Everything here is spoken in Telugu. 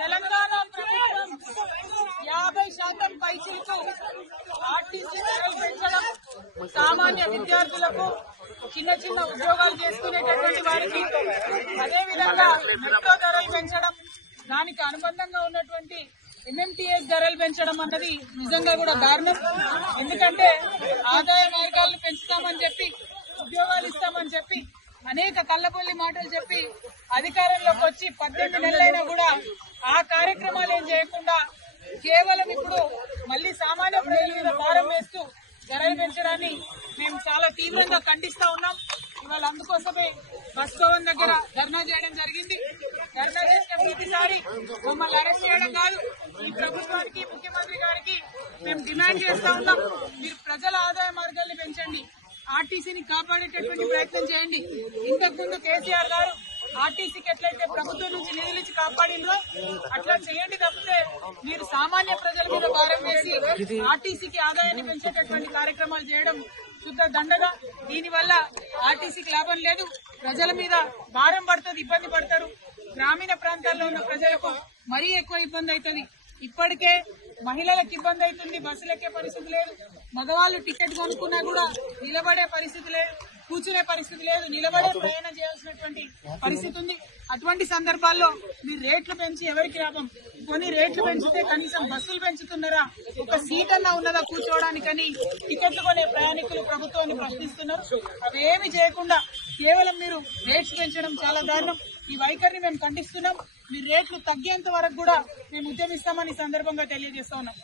తెలంగాణ ప్రభుత్వం 50% పైచిలకు ఆర్టీసీ ధరలు పెంచడం, సామాన్య విద్యార్థులకు చిన్న చిన్న ఉద్యోగాలు చేసుకునేటటువంటి వారికి, అదేవిధంగా మెట్రో ధరలు పెంచడం, దానికి అనుబంధంగా ఉన్నటువంటి ఎంఎంటీఎస్ ధరలు పెంచడం అన్నది నిజంగా కూడా దారుణం. ఎందుకంటే ఆదాయ మార్గాలను పెంచుతామని చెప్పి, ఉద్యోగాలు ఇస్తామని చెప్పి, అనేక కళ్ళబొల్లి మాటలు చెప్పి అధికారంలోకి వచ్చి 18 నెలలైనా కూడా ఆ కార్యక్రమాలు ఏం చేయకుండా కేవలం ఇప్పుడు మళ్లీ సామాన్య ప్రజల మీద భారం వేస్తూ ధరలు పెంచడాన్ని మేము చాలా తీవ్రంగా ఖండిస్తా ఉన్నాం. ఇవాళ అందుకోసమే బస్ భవన్ దగ్గర ధర్నా చేయడం జరిగింది. ధర్నా చేసిన ప్రతిసారి మమ్మల్ని అరెస్ట్ చేయడం కాదు, ఈ ప్రభుత్వానికి, ముఖ్యమంత్రి గారికి మేము డిమాండ్ చేస్తా ఉన్నాం, మీరు ప్రజల ఆదాయ మార్గాల్ని పెంచండి, ఆర్టీసీని కాపాడేటటువంటి ప్రయత్నం చేయండి. ఇంతకుముందు కేసీఆర్ గారు ఆర్టీసీకి ఎట్లయితే ప్రభుత్వం నుంచి నిధులు ఇచ్చి కాపాడిందో అట్లా చేయండి తప్పితే మీరు సామాన్య ప్రజల మీద భారం వేసి ఆర్టీసీకి ఆదాయాన్ని పెంచేటటువంటి కార్యక్రమాలు చేయడం శుద్ధ దండగా. దీనివల్ల ఆర్టీసీకి లాభం లేదు, ప్రజల మీద భారం పడుతుంది, ఇబ్బంది పడతారు. గ్రామీణ ప్రాంతాల్లో ఉన్న ప్రజలకు మరీ ఎక్కువ ఇబ్బంది అవుతుంది. ఇప్పటికే మహిళలకు ఇబ్బంది అవుతుంది, బస్సులు ఎక్కే పరిస్థితి లేదు, మగవాళ్ళు టికెట్ కొనుక్కున్నా కూడా నిలబడే పరిస్థితి లేదు, కూర్చునే పరిస్థితి లేదు, నిలబడే ప్రయాణం చేయాల్సినటువంటి పరిస్థితి ఉంది. అటువంటి సందర్భాల్లో మీరు రేట్లు పెంచి ఎవరికి లాభం? కొన్ని రేట్లు పెంచితే కనీసం బస్సులు పెంచుతున్నారా? ఒక సీట్ అన్నా ఉన్నదా కూర్చోవడానికని టికెట్లు కొనే ప్రయాణికులు ప్రభుత్వాన్ని ప్రశ్నిస్తున్నారు. అవేమి చేయకుండా కేవలం మీరు రేట్స్ పెంచడం చాలా దారుణం. ఈ వైఖరిని మేము ఖండిస్తున్నాం. మీ రేట్లు తగ్గేంత వరకు కూడా మేము ఉద్యమిస్తామని సందర్భంగా తెలియజేస్తా ఉన్నాం.